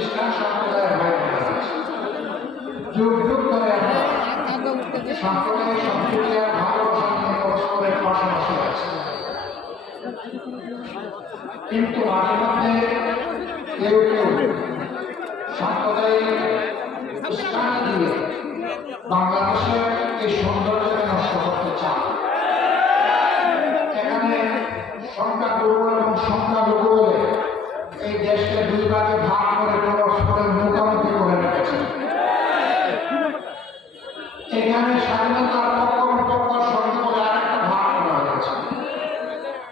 খ্রিস্টান সম্প্রদায়ের বোনেরা, যুগ যুগ ধরে আমরা সাম্প্রদায়িক সম্প্রীতি আর ভালোবাসা নিয়ে পরস্পরের পাশাপাশি কিন্তু মাঝে মধ্যে কেউ কেউ সাম্প্রদায়িক উস্কানি দিয়ে বাংলাদেশের এই সৌন্দর্যকে নষ্ট করতে চায় এখানে সংখ্যাগুরু এবং সংখ্যালঘু বলে এই দেশকে দুই ভাগে ভাগ করে পরস্পরের মুখোমুখি করে রেখেছে। এখানে স্বাধীনতার পক্ষ পক্ষ শব্দ বলে আরেকটা ভাগ করা হয়েছে।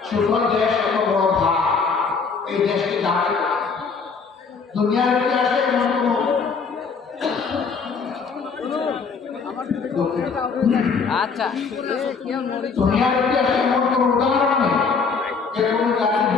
ছোট দেশ এত বড় ভাগ এই দেশকে যাবে দুনিয়ার ইতিহাসে এমন আচ্ছা। দুনিয়ার ইতিহাসে এমন কোনো উদাহরণ নেই যে কোনো জাতি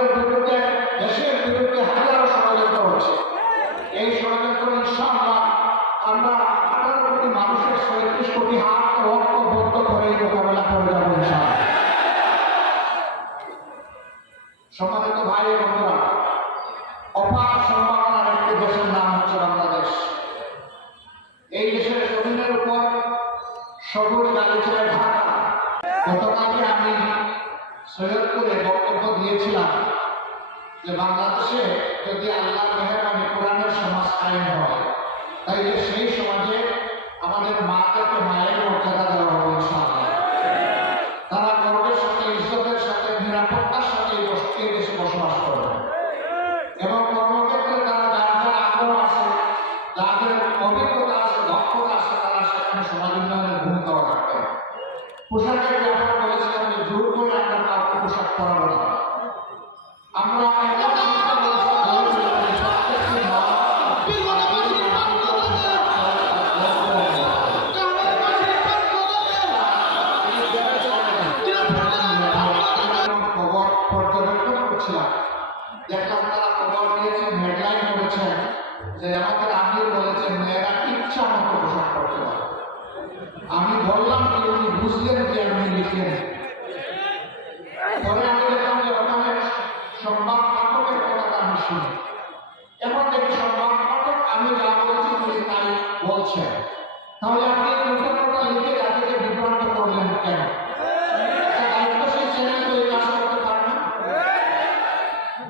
আমাদের বিরুদ্ধে, দেশের বিরুদ্ধে হাজারো ষড়যন্ত্র হচ্ছে। এই ষড়যন্ত্র ইনশাআল্লাহ আমরা আঠারো কোটি মানুষের ছয়ত্রিশ কোটি হাত ঐক্যবদ্ধ করে মোকাবেলা করে যাব ইনশাআল্লাহ। ভাই বন্ধুরা, অপার সম্ভাবনার একটি দেশের নাম হচ্ছে বাংলাদেশ। এই দেশের জমিনের উপর সবুজ গালিচায় ঢাকা, গতকালকে আমি সৈয়দপুরে বক্তব্য দিয়েছিলাম যে বাংলাদেশে যদি আল্লাহ মেহরবানি কোরআনের সমাজ কায়েম হয়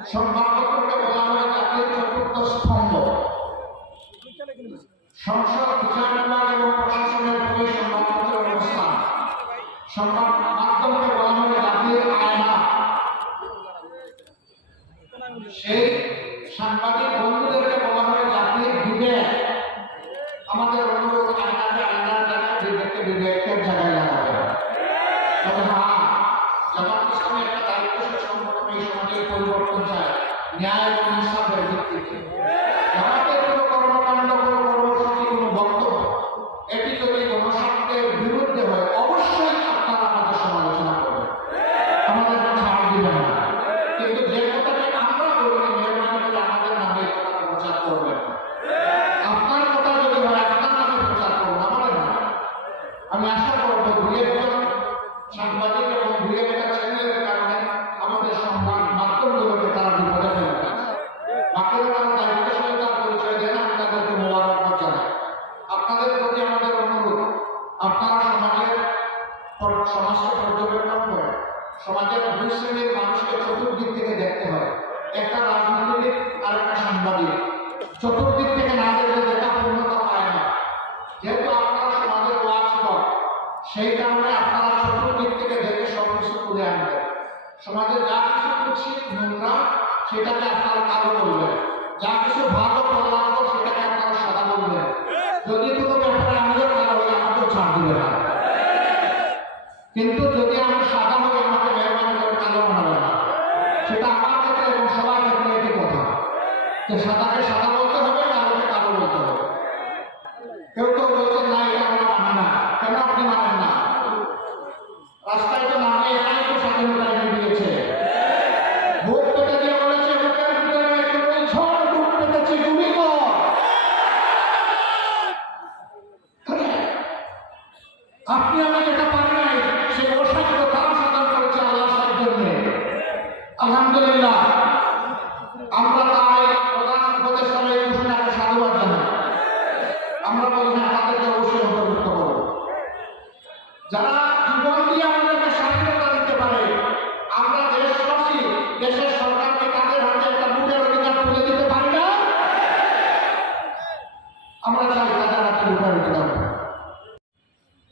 সংবাদপত্রকে বলা হয় জাতির চতুর্থ স্তম্ভ সংসদ বিচার বিভাগ এবং প্রশাসনের প্রতি সংবাদপত্রের অবস্থান। আমি আশা করব দুই একজন সাংবাদিক এবং দুই একটা চ্যানেলের কারণে আমাদের সংবাদ মাধ্যমগুলোকে তারা বিপদে ফেলবে। বাকিরা তারা দায়িত্বশীলতার পরিচয় দেন আমি তাদেরকে মোবারকবাদ জানাই। আপনাদের প্রতি আমাদের অনুরোধ, আপনারা সমাজের সমাজকে পর্যবেক্ষণ করে, সমাজের দুই শ্রেণির মানুষকে চতুর্দিক থেকে দেখতে হবে। একটা রাজনীতিবিদ আর একটা সাংবাদিক। চতুর্দিক থেকে না দেখলে দেখা পূর্ণতা পায় না যেহেতু আপনারা সমাজের ওয়াজ কর সেই কারণে আপনারা চতুর্দিক থেকে দেখে সব তুলে আনবেন। সমাজে যা কিছু কুৎসিত নোংরা, সেটাকে আপনারা কালো বলবেন যা কিছু ভালো সেটাকে আপনারা সাদা বলবেন যদি কোনো ব্যাপারে আমাদের কালো হলে আমাকেও ছাড় দিবে না কিন্তু যদি আমি সাদা হই, আমাকে মেহরবানি করে কালো না। সেটা আমার ক্ষেত্রে এবং সবার ক্ষেত্রে একই কথা। যে সাদাকে সাদা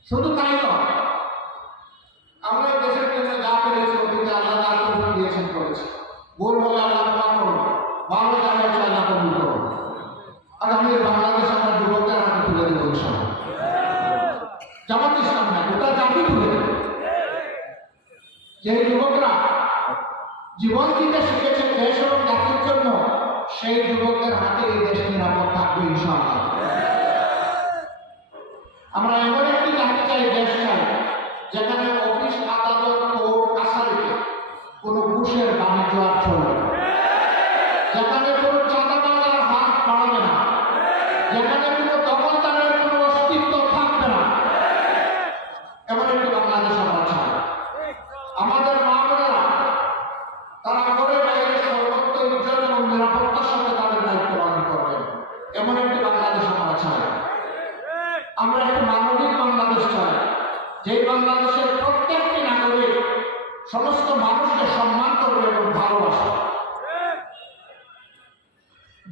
শুধু তাই নয়, আমরা দেশের জন্য যা পেরেছি অতীতে আল্লাহ যা কবুল দিয়েছেন করেছি। ভুল হলে আল্লাহ করুন, ভালো জায়গায় আল্লাহ কবুল করুন। আগামী বাংলাদেশ আমরা যুবকদের হাতে তুলে দেবো ইনশাআল্লাহ। জামাত গোটা জাতি তুলে দেবে। যে যুবকরা জীবন দিতে শিখেছে, দেশ এবং জাতির জন্য, সেই যুবকদের হাতে এই দেশ নিরাপদ থাকবে ইনশাআল্লাহ। আমরা এমন যেখানে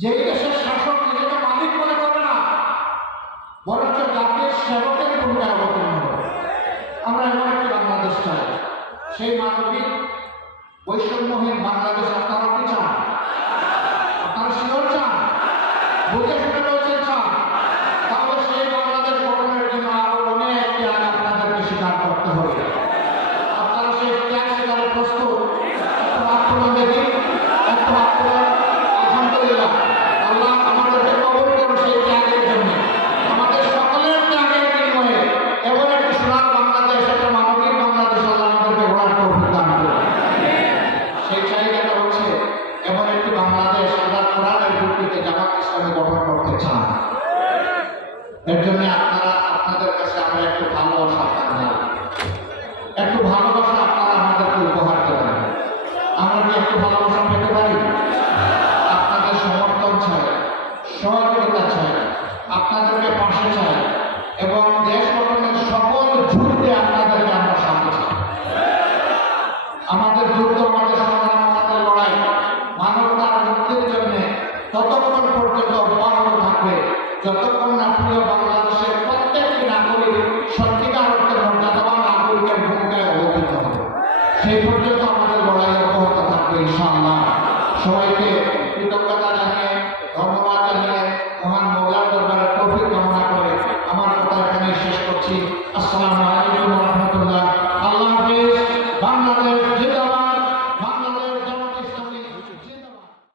যেই দেশের শাসক নিজেকে মালিক মনে করবে না, বরঞ্চ জাতির সেবকের ভূমিকা অবতীর্ণ আমরা এমন একটি বাংলাদেশ চাই। সেই মানবিক বৈষম্যহীন বাংলাদেশ আপনারা কি চান? আপনারা শিওর চান? বুঝে শুনে আমাদের যুদ্ধ আমাদের সংগ্রাম আমাদের লড়াই। মানবতার মুক্তির জন্য ততক্ষণ পর্যন্ত অব্যাহত থাকবে। যতক্ষণ না প্রিয় বাংলাদেশের প্রত্যেকটি নাগরিক সত্যিকার অর্থে মর্যাদাবান নাগরিকের ভূমিকায় অবতীর্ণ হবে। সেই পর্যন্ত আমাদের লড়াই অব্যাহত থাকবে, ইনশাআল্লাহ। সবাইকে